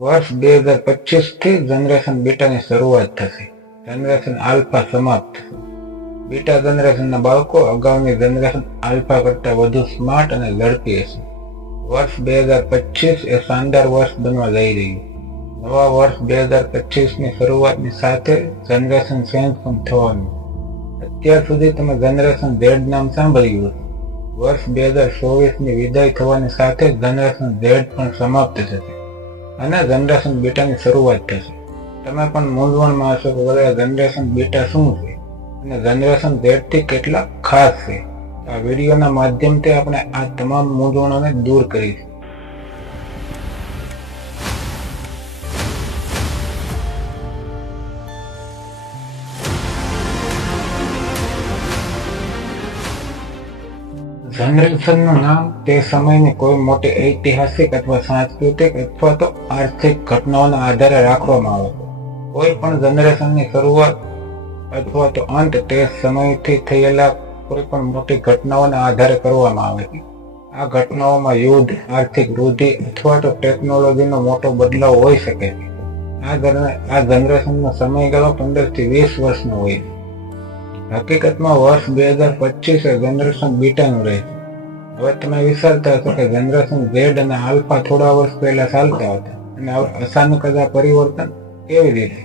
વર્ષ બે હજાર પચીસથી જનરેશન બીટાની શરૂઆત થશે. જનરેશન આલ્ફા સમાપ્ત થશે. બીટા જનરેશનના બાળકો અગાઉની જનરેશન આલ્ફા કરતા વધુ સ્માર્ટ અને ઝડપી હશે. વર્ષ બે હજાર પચીસ એ શાનદાર વર્ષ બનવા જઈ રહ્યું. નવા વર્ષ બે હજાર પચીસની શરૂઆતની સાથે જનરેશન ચેન્જ પણ થવાનું. અત્યાર સુધી તમે જનરેશન ઝેડ નામ સાંભળ્યું હતું વર્ષ બે હજાર ચોવીસની વિદાય થવાની સાથે જનરેશન ઝેડ પણ સમાપ્ત થશે. અને જનરેશન બેટાની શરૂઆત થશે. તમે પણ મૂંઝવણમાં હશો કે વધારે જનરેશન બેટા શું છે? અને જનરેશન ઝેડથી કેટલા ખાસ છે? આ વિડીયોના માધ્યમથી આપણે આ તમામ મૂંઝવણોને દૂર કરીશું. જનરેશનનું નામ તે સમયની કોઈ મોટી ઐતિહાસિક અથવા સાંસ્કૃતિક અથવા તો આર્થિક ઘટનાઓના આધારે રાખવામાં આવે છે. કોઈ પણ જનરેશનની શરૂઆત અથવા તો અંત તે સમયથી થયેલા કોઈ પણ મોટી ઘટનાઓના આધારે કરવામાં આવે છે. આ ઘટનાઓમાં યુદ્ધ, આર્થિક વૃદ્ધિ અથવા તો ટેકનોલોજીનો મોટો બદલાવ હોઈ શકે છે. આ આ જનરેશનનો સમયગાળો પંદરથી વીસ વર્ષનો હોય છે. હકીકતમાં વર્ષ બે હજાર પચીસ એ બીટાનું રહે છે. હવે તમે વિચારતા હશો કે જનરેશન ઝેડ અને આલ્ફા થોડા વર્ષ પહેલા ચાલતા હતા અને અચાનક જ આ પરિવર્તન કેવી રીતે?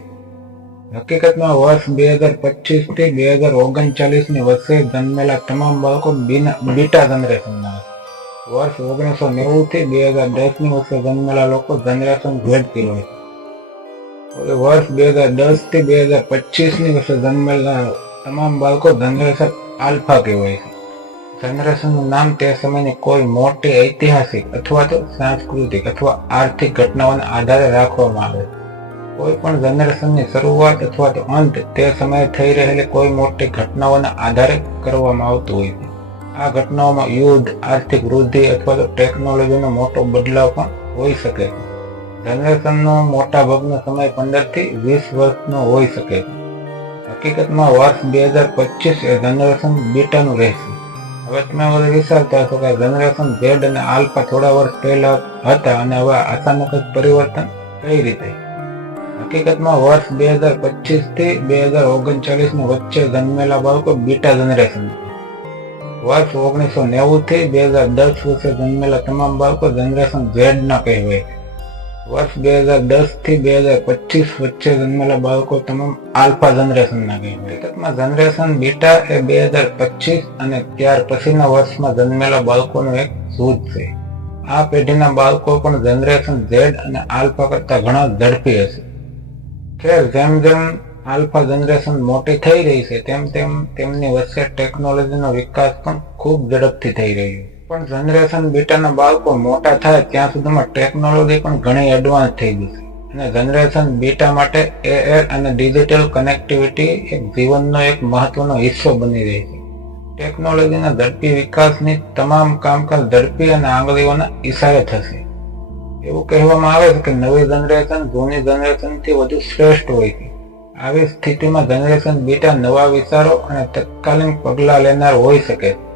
હકીકતમાં વર્ષ બે હજાર પચીસથી બે હજાર ઓગણચાલીસની વચ્ચે જન્મેલા તમામ બાળકો બીટા જનરેશનના વર્ષ ઓગણીસો નેવું થી બે હજાર દસની વચ્ચે જન્મેલા લોકો જનરેશન ઝેડ હોય વર્ષ બે હજાર દસથી બે હજાર પચીસની વચ્ચે જન્મેલા તમામ બાળકો જનરેશન આલ્ફા કહેવાય છે. જનરેશનનું નામ તે સમયની કોઈ મોટી ઐતિહાસિક અથવા તો સાંસ્કૃતિક અથવા આર્થિક ઘટનાઓના આધારે રાખવામાં આવે કોઈ પણ જનરેશનની શરૂઆત અથવા તો અંત તે સમયે થઈ રહેલી કોઈ મોટી ઘટનાઓના આધારે કરવામાં આવતું હોય છે. આ ઘટનાઓમાં યુદ્ધ, આર્થિક વૃદ્ધિ અથવા તો ટેકનોલોજીનો મોટો બદલાવ પણ હોઈ શકે છે. જનરેશનનો મોટા ભાગનો સમય પંદરથી વીસ વર્ષનો હોઈ શકે છે. હકીકતમાં વર્ષ બે હજાર પચીસ એ જનરેશન બીટાનું રહેશે. હવે તમે બધા વિચારતા હશો કે જનરેશન ઝેડ અને આલ્ફા થોડા વર્ષ પહેલા હતા અને હવે અચાનક જ પરિવર્તન કઈ રીતે? હકીકતમાં વર્ષ બે હજાર પચીસથી બે હજાર ઓગણચાલીસની વચ્ચે જન્મેલા બાળકો બીટા જનરેશન વર્ષ ઓગણીસો નેવું થી બે હજાર દસ વર્ષે જન્મેલા તમામ બાળકો જનરેશન ઝેડ ના કહેવાય વર્ષ બે હજાર દસથી બે હજાર પચીસ વચ્ચે જન્મેલા બાળકો તમામ આલ્ફા જનરેશન ના કહેવાય હકીકતમાં જનરેશન બીટા એ બે હજાર પચીસ અને ત્યાર પછીના વર્ષમાં જન્મેલા બાળકોનું એક જૂથ છે. આ પેઢીના બાળકો પણ જનરેશન ઝેડ અને આલ્ફા કરતા ઘણા ઝડપી હશે. ખેર જેમ જેમ આલ્ફા જનરેશન મોટી થઈ રહી છે, તેમ તેમ તેમની વચ્ચે ટેકનોલોજીનો વિકાસ પણ ખૂબ ઝડપથી થઈ રહ્યો છે. પણ જનરેશન બીટાના બાળકો મોટા થાય ત્યાં સુધીમાં ટેકનોલોજી પણ ઘણી એડવાન્સ થઈ ગઈ છે. અને જનરેશન બીટા માટે એર અને ડિજિટલ કનેક્ટિવિટી એક જીવનનો એક મહત્વનો હિસ્સો બની રહી છે. ટેકનોલોજીના ઝડપી વિકાસની તમામ કામકાજ ઝડપી અને આંગળીઓના ઈશારે થશે. એવું કહેવામાં આવે છે કે નવી જનરેશન જૂની જનરેશનથી વધુ શ્રેષ્ઠ હોય છે. આવી સ્થિતિમાં જનરેશન બીટા નવા વિચારો અને તત્કાલીન પગલાં લેનાર હોઈ શકે છે.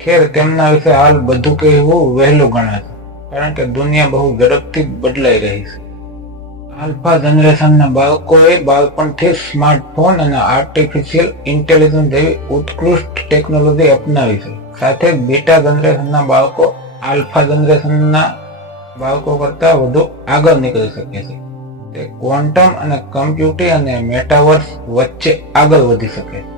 ખેર તેમના વિશે હાલ બધું કહેવું વહેલું ગણાશે કારણ કે દુનિયા બહુ ઝડપથી બદલાઈ રહી છે. આલ્ફા જનરેશનના બાળકોએ બાળપણથી સ્માર્ટફોન અને આર્ટિફિશિયલ ઇન્ટેલિજન્સ જેવી ઉત્કૃષ્ટ ટેકનોલોજી અપનાવી છે. સાથે બીટા જનરેશનના બાળકો આલ્ફા જનરેશનના બાળકો કરતાં વધુ આગળ નીકળી શકે છે. તે ક્વોન્ટમ અને કમ્પ્યુટર અને મેટાવર્સ વચ્ચે આગળ વધી શકે છે.